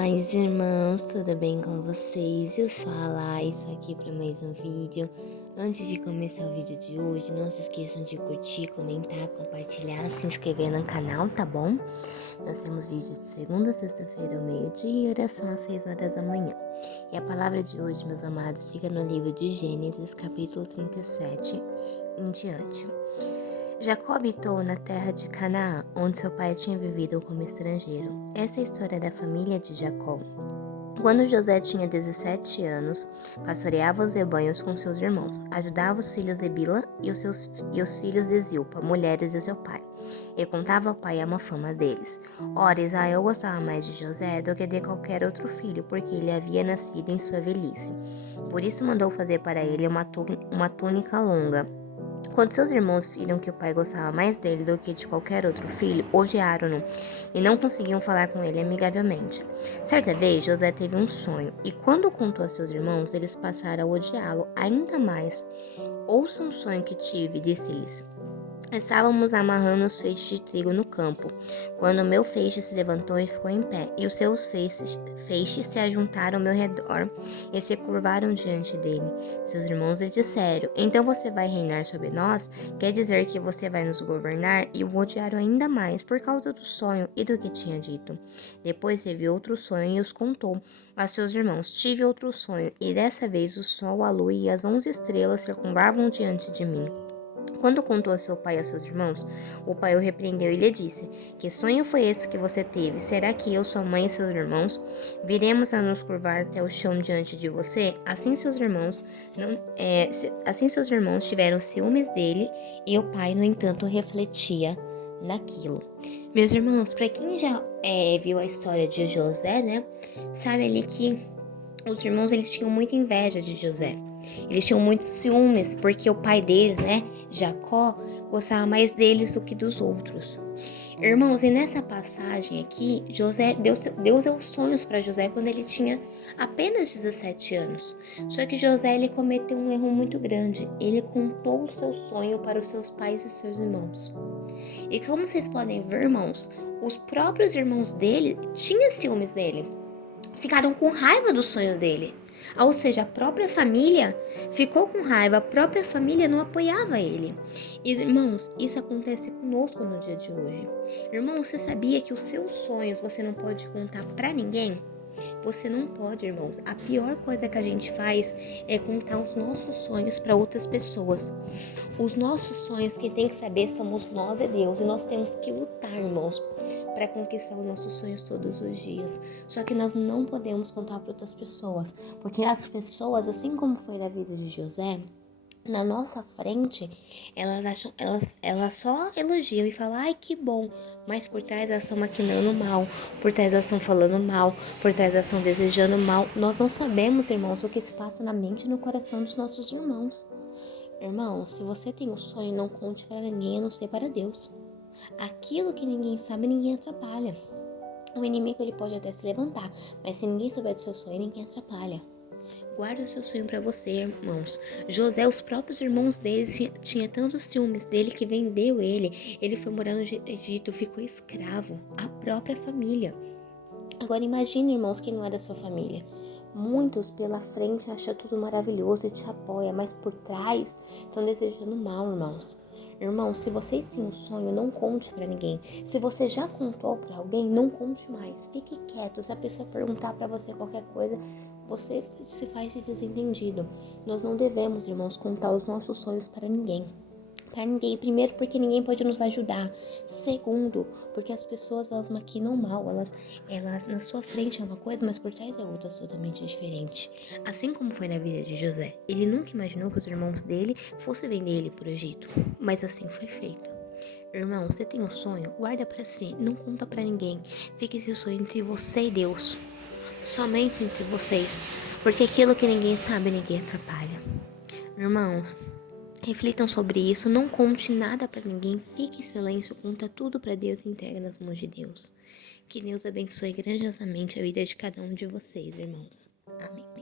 paz, irmãos, tudo bem com vocês? Eu sou a Lai, estou aqui para mais um vídeo. Antes de começar o vídeo de hoje, não se esqueçam de curtir, comentar, compartilhar, se inscrever no canal, tá bom? Nós temos vídeo de segunda a sexta-feira ao meio-dia e oração às 6 horas da manhã. E a palavra de hoje, meus amados, fica no livro de Gênesis, capítulo 37 em diante. Jacó habitou na terra de Canaã, onde seu pai tinha vivido como estrangeiro. Essa é a história da família de Jacó. Quando José tinha 17 anos, pastoreava os rebanhos com seus irmãos, ajudava os filhos de Bila e os filhos de Zilpa, mulheres de seu pai, e contava ao pai a má fama deles. Ora, Israel gostava mais de José do que de qualquer outro filho, porque ele havia nascido em sua velhice. Por isso mandou fazer para ele uma túnica longa. Quando seus irmãos viram que o pai gostava mais dele do que de qualquer outro filho, odiaram-no e não conseguiam falar com ele amigavelmente. Certa vez, José teve um sonho, e quando o contou a seus irmãos, eles passaram a odiá-lo ainda mais. Ouça um sonho que tive, disse-lhes. Estávamos amarrando os feixes de trigo no campo, quando o meu feixe se levantou e ficou em pé, e os seus feixes se ajuntaram ao meu redor e se curvaram diante dele. Seus irmãos lhe disseram: Então você vai reinar sobre nós? Quer dizer que você vai nos governar? E o odiaram ainda mais por causa do sonho e do que tinha dito. Depois teve outro sonho e os contou a seus irmãos: Tive outro sonho, e dessa vez o sol, a lua e as 11 estrelas se curvavam diante de mim. Quando contou a seu pai e a seus irmãos, o pai o repreendeu e lhe disse: Que sonho foi esse que você teve? Será que eu, sua mãe e seus irmãos viremos a nos curvar até o chão diante de você? Assim seus irmãos tiveram ciúmes dele, e o pai, no entanto, refletia naquilo. Meus irmãos, para quem já viu a história de José, né, sabe ali que os irmãos eles tinham muita inveja de José. Eles tinham muitos ciúmes, porque o pai deles, né, Jacó, gostava mais deles do que dos outros. Irmãos, e nessa passagem aqui, Deus deu sonhos para José quando ele tinha apenas 17 anos. Só que José ele cometeu um erro muito grande. Ele contou o seu sonho para os seus pais e seus irmãos. E como vocês podem ver, irmãos, os próprios irmãos dele tinham ciúmes dele. Ficaram com raiva dos sonhos dele. Ou seja, a própria família ficou com raiva, a própria família não apoiava ele. E, irmãos, isso acontece conosco no dia de hoje. Irmão, você sabia que os seus sonhos você não pode contar pra ninguém? Você não pode, irmãos. A pior coisa que a gente faz é contar os nossos sonhos para outras pessoas. Os nossos sonhos, quem tem que saber somos nós e Deus. E nós temos que lutar, irmãos, para conquistar os nossos sonhos todos os dias. Só que nós não podemos contar para outras pessoas. Porque as pessoas, assim como foi na vida de José, na nossa frente, elas só elogiam e falam, ai que bom, mas por trás elas estão maquinando mal, por trás elas estão falando mal, por trás elas estão desejando mal. Nós não sabemos, irmãos, o que se passa na mente e no coração dos nossos irmãos. Irmão, se você tem um sonho, não conte para ninguém a não ser para Deus. Aquilo que ninguém sabe, ninguém atrapalha. O inimigo ele pode até se levantar, mas se ninguém souber do seu sonho, ninguém atrapalha. Guarda o seu sonho para você, irmãos. José, os próprios irmãos dele tinha tantos ciúmes dele que vendeu ele. Ele foi morar no Egito, ficou escravo. A própria família. Agora imagine, irmãos, quem não é da sua família. Muitos pela frente acham tudo maravilhoso e te apoia, mas por trás estão desejando mal, irmãos. Irmãos, se vocês têm um sonho, não conte para ninguém. Se você já contou para alguém, não conte mais. Fique quieto. Se a pessoa perguntar para você qualquer coisa, você se faz de desentendido. Nós não devemos, irmãos, contar os nossos sonhos para ninguém. Para ninguém. Primeiro, porque ninguém pode nos ajudar. Segundo, porque as pessoas elas maquinam mal. Elas na sua frente é uma coisa, mas por trás é outra totalmente diferente. Assim como foi na vida de José. Ele nunca imaginou que os irmãos dele fossem vender ele para o Egito. Mas assim foi feito. Irmão, você tem um sonho? Guarda para si. Não conta para ninguém. Fique esse sonho entre você e Deus. Somente entre vocês. Porque aquilo que ninguém sabe, ninguém atrapalha. Irmãos, reflitam sobre isso, não conte nada para ninguém, fique em silêncio, conta tudo para Deus e entrega nas mãos de Deus. Que Deus abençoe grandiosamente a vida de cada um de vocês, irmãos. Amém.